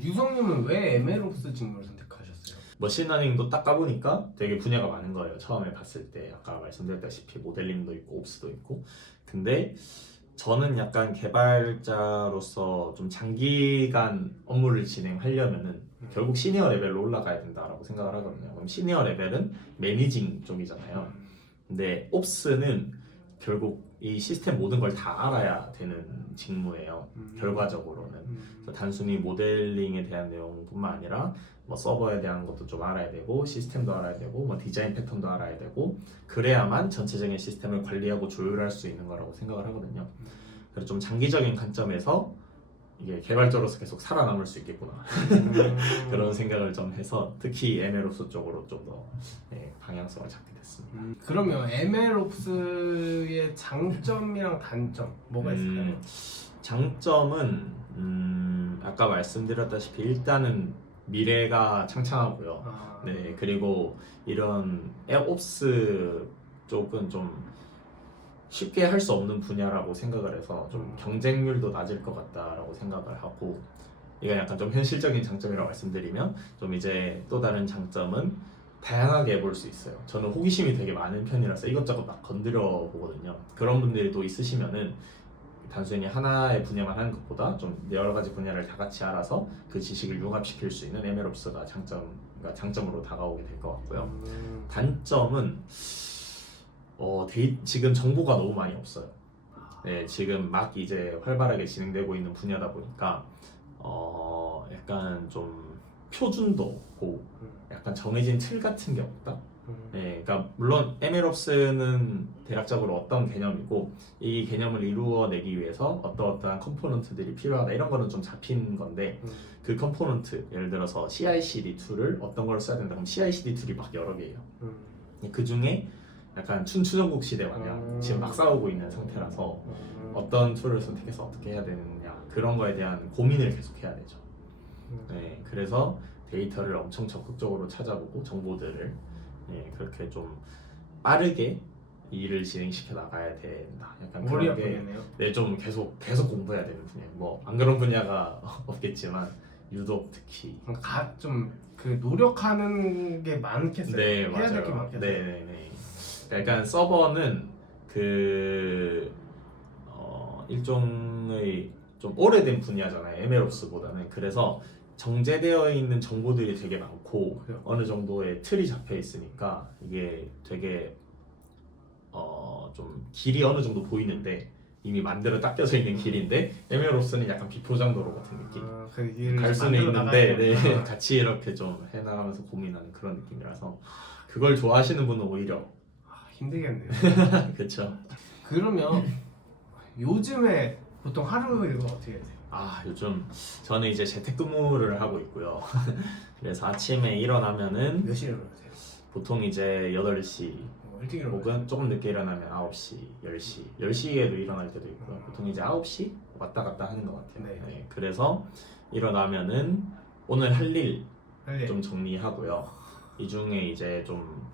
유성님은 왜 MLOps 직무를 선택하셨어요? 머신러닝도 딱 까보니까 되게 분야가 많은 거예요. 처음에 봤을 때 아까 말씀드렸다시피 모델링도 있고 옵스도 있고. 근데 저는 약간 개발자로서 좀 장기간 업무를 진행하려면은 결국 시니어 레벨로 올라가야 된다라고 생각을 하거든요. 그럼 시니어 레벨은 매니징 쪽이잖아요. 근데 옵스는 결국 이 시스템 모든 걸 다 알아야 되는 직무예요. 결과적으로는. 그래서 단순히 모델링에 대한 내용뿐만 아니라 뭐 서버에 대한 것도 좀 알아야 되고 시스템도 알아야 되고 뭐 디자인 패턴도 알아야 되고 그래야만 전체적인 시스템을 관리하고 조율할 수 있는 거라고 생각을 하거든요. 그래서 좀 장기적인 관점에서 이게 개발자로서 계속 살아남을 수 있겠구나 그런 생각을 좀 해서 특히 MLOps 쪽으로 좀 더 방향성을 잡게 됐습니다. 그러면 MLOps의 장점이랑 단점 뭐가 있을까요? 장점은 아까 말씀드렸다시피 일단은 미래가 창창하고요. 네, 그리고 이런 앱옵스 쪽은 좀 쉽게 할 수 없는 분야라고 생각을 해서 좀 경쟁률도 낮을 것 같다라고 생각을 하고, 이건 약간 좀 현실적인 장점이라고 말씀드리면 좀 이제 또 다른 장점은 다양하게 해볼 수 있어요. 저는 호기심이 되게 많은 편이라서 이것저것 막 건드려 보거든요. 그런 분들이 또 있으시면은 단순히 하나의 분야만 하는 것보다 좀 여러 가지 분야를 다 같이 알아서 그 지식을 융합시킬 수 있는 MLOps가 장점으로 다가오게 될 것 같고요. 단점은 지금 정보가 너무 많이 없어요. 네, 지금 막 이제 활발하게 진행되고 있는 분야다 보니까 약간 좀 표준도 없고 약간 정해진 틀 같은 게 없다. 네, 그러니까 물론 MLOps는 대략적으로 어떤 개념이고 이 개념을 이루어내기 위해서 어떠한 컴포넌트들이 필요하다 이런 거는 좀 잡힌 건데 그 컴포넌트 예를 들어서 CI/CD 툴을 어떤 걸 써야 된다 그럼 CI/CD 툴이 막 여러 개예요. 그 중에 약간 춘추전국 시대 마냥 지금 막 싸우고 있는 상태라서 어떤 툴을 선택해서 어떻게 해야 되느냐 그런 거에 대한 고민을 계속 해야 되죠. 네, 그래서 데이터를 엄청 적극적으로 찾아보고 정보들을 그렇게 좀 빠르게 일을 진행시켜 나가야 된다. 약간 머리 그런 게 아프겠네요. 네, 좀 계속 공부해야 되는 분야. 뭐 안 그런 분야가 없겠지만 유독 특히 좀그 노력하는 게 많겠어요. 네, 해야 맞아요. 될 게 많겠어요. 네. 약간 서버는 일종의 좀 오래된 분야잖아요. MLOps보다는. 그래서 정제되어 있는 정보들이 되게 많고 그래요. 어느 정도의 틀이 잡혀 있으니까 이게 되게 좀 길이 어느 정도 보이는데 이미 만들어 닦여져 있는 길인데 MLOps는 약간 비포장도로 같은 느낌. 그 일을 갈 수는 만들어 있는데 나가야 되니까. 같이 이렇게 좀 해나가면서 고민하는 그런 느낌이라서 그걸 좋아하시는 분은 오히려 힘들겠네요. 그렇죠. 그러면 요즘에 보통 하루 일과 어떻게 되세요? 요즘 저는 이제 재택근무를 하고 있고요. 그래서 아침에 일어나면은 몇 시에 일어나세요? 보통 이제 8시 일찍 일어나세요? 혹은 조금 늦게 일어나면 9시, 10시, 10시에도 일어날 때도 있고요. 보통 이제 9시 왔다 갔다 하는 것 같아요. 네. 그래서 일어나면은 오늘 할 일 네. 좀 정리하고요. 이 중에 이제 좀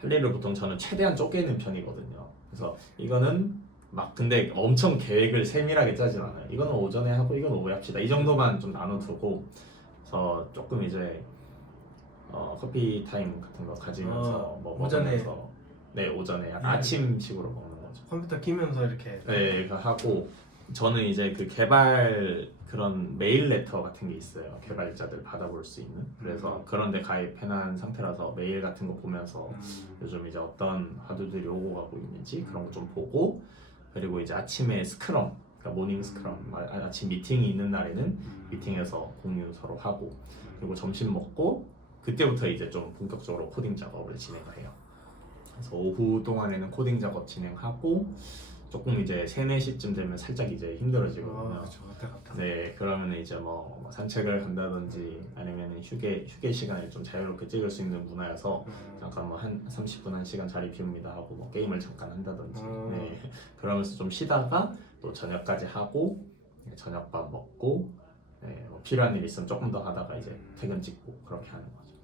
할 일을 보통 저는 최대한 쪼개는 편이거든요. 그래서 이거는 막 근데 엄청 계획을 세밀하게 짜진 않아요. 이거는 오전에 하고 이건 오후에 합시다. 이 정도만 좀 나눠두고 그래서 조금 이제 커피 타임 같은 거 가지면서 뭐 오전에? 먹으면서 네, 오전에 약간 아침식으로 먹는 거죠. 컴퓨터 키면서 이렇게. 네, 그거 하고 저는 이제 그 개발 그런 메일 레터 같은 게 있어요. 개발자들 받아볼 수 있는. 그래서 그런데 가입해놓은 상태라서 메일 같은 거 보면서 요즘 이제 어떤 화두들이 오고 가고 있는지 그런 거 좀 보고 그리고 이제 아침에 스크럼, 그러니까 모닝 스크럼, 아침 미팅이 있는 날에는 미팅에서 공유 서로 하고 그리고 점심 먹고 그때부터 이제 좀 본격적으로 코딩 작업을 진행을 해요. 그래서 오후 동안에는 코딩 작업 진행하고 조금 이제 3, 4시쯤 되면 살짝 이제 힘들어지거든요. 그렇죠. 왔다 갔다. 네, 그러면 이제 뭐 산책을 간다든지 아니면 휴게 시간을 좀 자유롭게 찍을 수 있는 문화여서 잠깐 뭐 한 30분, 1시간 자리 비웁니다 하고 뭐 게임을 잠깐 한다든지 네, 그러면서 좀 쉬다가 또 저녁까지 하고 저녁밥 먹고 뭐 필요한 일 있으면 조금 더 하다가 이제 퇴근 찍고 그렇게 하는 거죠.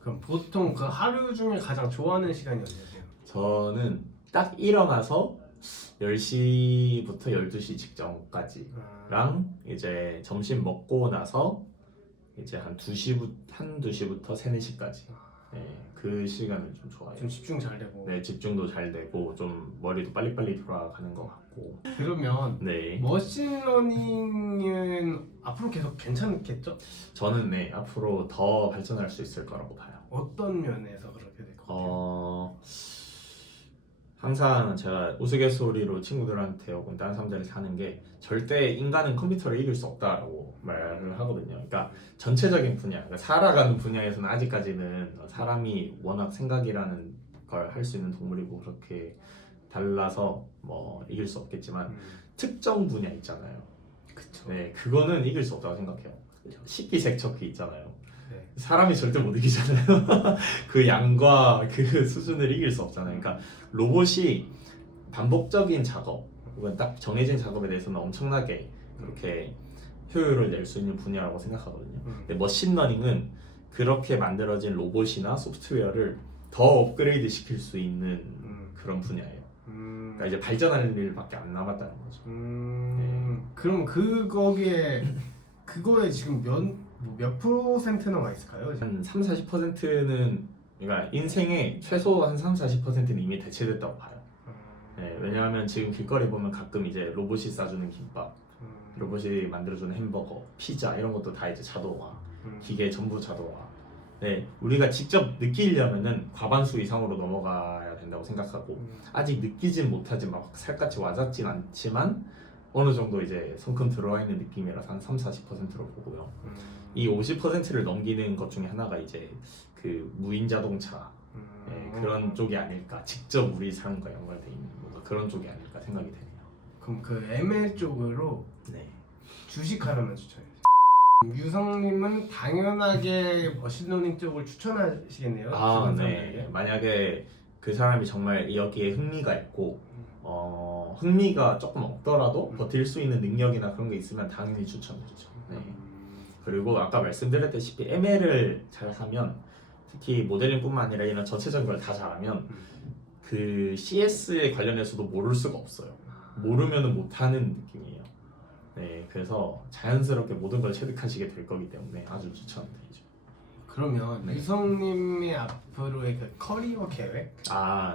그럼 보통 그 하루 중에 가장 좋아하는 시간이 언제세요? 저는 딱 일어나서 10시부터 12시 직전까지랑 이제 점심 먹고 나서 이제 한 2시부터 3, 4시까지 그 시간은 좀 좋아요. 좀 집중 잘 되고. 네, 집중도 잘 되고 좀 머리도 빨리빨리 돌아가는 것 같고. 그러면 네, 머신러닝은 앞으로 계속 괜찮겠죠? 저는 앞으로 더 발전할 수 있을 거라고 봐요. 어떤 면에서 그렇게 될 것 같아요? 항상 제가 우스갯소리로 친구들한테 혹은 다른 사람들한테 하는 게 절대 인간은 컴퓨터를 이길 수 없다라고 말을 하거든요. 그러니까 전체적인 분야, 그러니까 살아가는 분야에서는 아직까지는 사람이 워낙 생각이라는 걸 할 수 있는 동물이고 그렇게 달라서 뭐 이길 수 없겠지만 특정 분야 있잖아요. 그쵸. 네, 그거는 이길 수 없다고 생각해요. 식기세척기 있잖아요. 네. 사람이 절대 못 이기잖아요. 그 양과 그 수준을 이길 수 없잖아요. 그러니까 로봇이 반복적인 작업 혹은 딱 정해진 작업에 대해서는 엄청나게 그렇게 효율을 낼 수 있는 분야라고 생각하거든요. 근데 머신러닝은 그렇게 만들어진 로봇이나 소프트웨어를 더 업그레이드 시킬 수 있는 그런 분야예요. 그러니까 이제 발전할 일밖에 안 남았다는 거죠. 그럼 그거에 지금 몇 %나 와 있을까요? 한 30-40%는 그러니까 인생의 최소 한 30-40%는 이미 대체됐다고 봐요. 네, 왜냐하면 지금 길거리 보면 가끔 이제 로봇이 싸주는 김밥, 로봇이 만들어주는 햄버거, 피자 이런 것도 다 이제 자동화, 기계 전부 자동화. 네, 우리가 직접 느끼려면은 과반수 이상으로 넘어가야 된다고 생각하고 아직 느끼진 못하지만 막 살갗이 와닿진 않지만 어느 정도 이제 성큼 들어와 있는 느낌이라서 한 30-40%로 보고요. 이 50%를 넘기는 것 중에 하나가 이제 그 무인 자동차 그런 쪽이 아닐까, 직접 우리 삶과 연관돼 있는 뭔가 그런 쪽이 아닐까 생각이 되네요. 그럼 그 ML 쪽으로 네. 주식 하나만 추천해 주세요. 유성님은 당연하게 머신러닝 쪽을 추천하시겠네요. 주변 사람들에게. 네. 만약에 그 사람이 정말 여기에 흥미가 있고 흥미가 조금 없더라도 버틸 수 있는 능력이나 그런 게 있으면 당연히 추천드리죠. 네. 그리고 아까 말씀드렸다시피 ML을 잘 하면 특히 모델링뿐만 아니라 이런 전체적인 걸 다 잘하면 그 CS에 관련해서도 모를 수가 없어요. 모르면은 못하는 느낌이에요. 네, 그래서 자연스럽게 모든 걸 체득하시게 될 거기 때문에 아주 추천드리죠. 그러면 네. 유성님의 앞으로의 그 커리어 계획?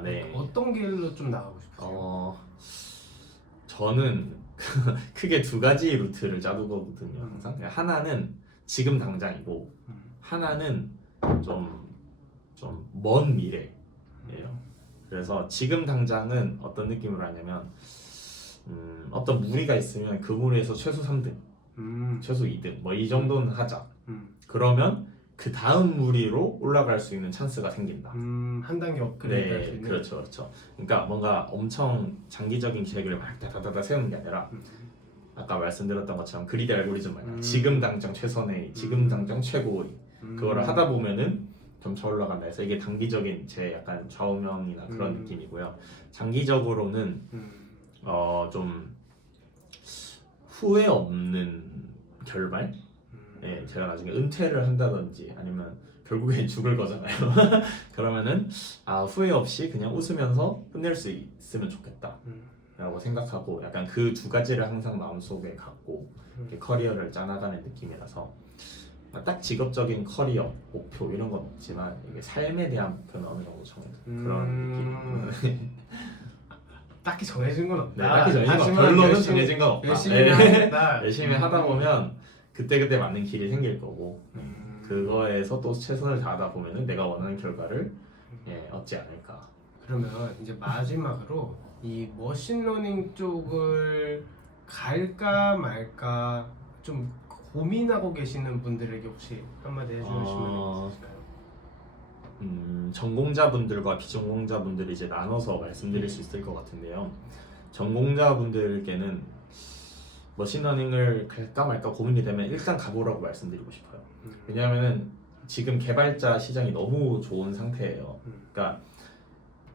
네. 어떤 길로 좀 나가고 싶으세요? 저는 크게 두 가지 루트를 짜두거든요. 항상 하나는 지금 당장이고 하나는 좀 먼 미래예요. 그래서 지금 당장은 어떤 느낌으로 하냐면 어떤 무리가 있으면 그 무리에서 최소 3등, 최소 2등 뭐 이 정도는 하자. 그러면 그 다음 무리로 올라갈 수 있는 찬스가 생긴다. 한 단계 업그레이드 할 수 네, 있는. 그렇죠. 그러니까 뭔가 엄청 장기적인 계획을 막 다다다다 세우는 게 아니라 아까 말씀드렸던 것처럼 그리드 알고리즘 마냥 지금 당장 최선의, 지금 당장 최고의 그거를 하다 보면은 점차 올라간다 해서 이게 단기적인 제 약간 좌우명이나 그런 느낌이고요. 장기적으로는 좀 후회 없는 결말? 네, 제가 나중에 은퇴를 한다든지 아니면 결국엔 죽을 거잖아요. 그러면은 후회 없이 그냥 웃으면서 끝낼 수 있으면 좋겠다 라고 생각하고 약간 그 두 가지를 항상 마음속에 갖고 이렇게 커리어를 짜나가는 느낌이라서 딱 직업적인 커리어, 목표 이런 건 없지만 이게 삶에 대한 목표는 어느 정도 정해둔 그런 느낌. 딱히 정해진 건 없다. 네, 딱히 정해진 건 하지만 결론은 열심히- 정해진 건 없다. 열심히 네. 하겠다. 열심히 하다 보면 그때그때 맞는 길이 생길 거고 그거에서 또 최선을 다하다 보면은 내가 원하는 결과를 얻지 않을까. 그러면 이제 마지막으로 이 머신러닝 쪽을 갈까 말까 좀 고민하고 계시는 분들에게 혹시 한마디 해주시면 있을까요? 전공자분들과 비전공자분들이 이제 나눠서 말씀드릴 수 있을 것 같은데요. 전공자분들께는 머신러닝을 갈까 말까 고민이 되면 일단 가보라고 말씀드리고 싶어요. 왜냐하면 지금 개발자 시장이 너무 좋은 상태예요. 그러니까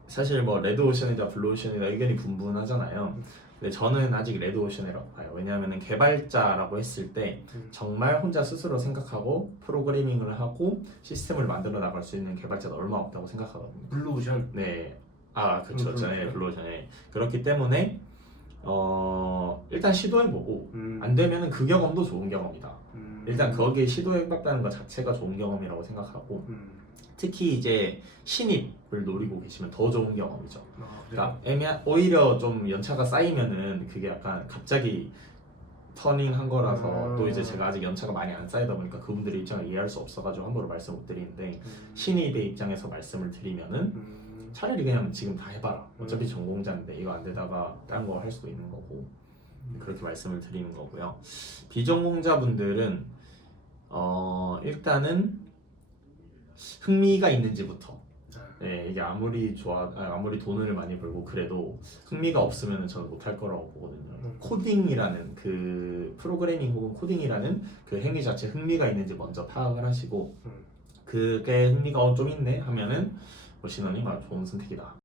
사실 뭐 레드오션이다 블루오션이다 의견이 분분하잖아요. 근데 저는 아직 레드오션이라고 봐요. 왜냐하면 개발자라고 했을 때 정말 혼자 스스로 생각하고 프로그래밍을 하고 시스템을 만들어 나갈 수 있는 개발자는 얼마 없다고 생각하거든요. 블루오션. 네, 그렇죠. 블루오션. 블루오션에 그렇기 때문에 일단 시도해보고 안 되면은 그 경험도 좋은 경험이다. 일단 거기에 시도해봤다는 것 자체가 좋은 경험이라고 생각하고 특히 이제 신입을 노리고 계시면 더 좋은 경험이죠. 그러니까 오히려 좀 연차가 쌓이면은 그게 약간 갑자기 터닝한 거라서 또 이제 제가 아직 연차가 많이 안 쌓이다 보니까 그분들의 입장을 이해할 수 없어가지고 함부로 말씀 못 드리는데 신입의 입장에서 말씀을 드리면은 차라리 그냥 지금 다 해봐라. 어차피 전공자인데 이거 안 되다가 다른 거 할 수도 있는 거고 그렇게 말씀을 드리는 거고요. 비전공자분들은 일단은 흥미가 있는지부터. 네, 이게 아무리 돈을 많이 벌고 그래도 흥미가 없으면 저는 못할 거라고 보거든요. 코딩이라는 그 프로그래밍 혹은 코딩이라는 그 행위 자체 흥미가 있는지 먼저 파악을 하시고 그게 흥미가 좀 있네 하면은 머신러닝 좋은 선택이다.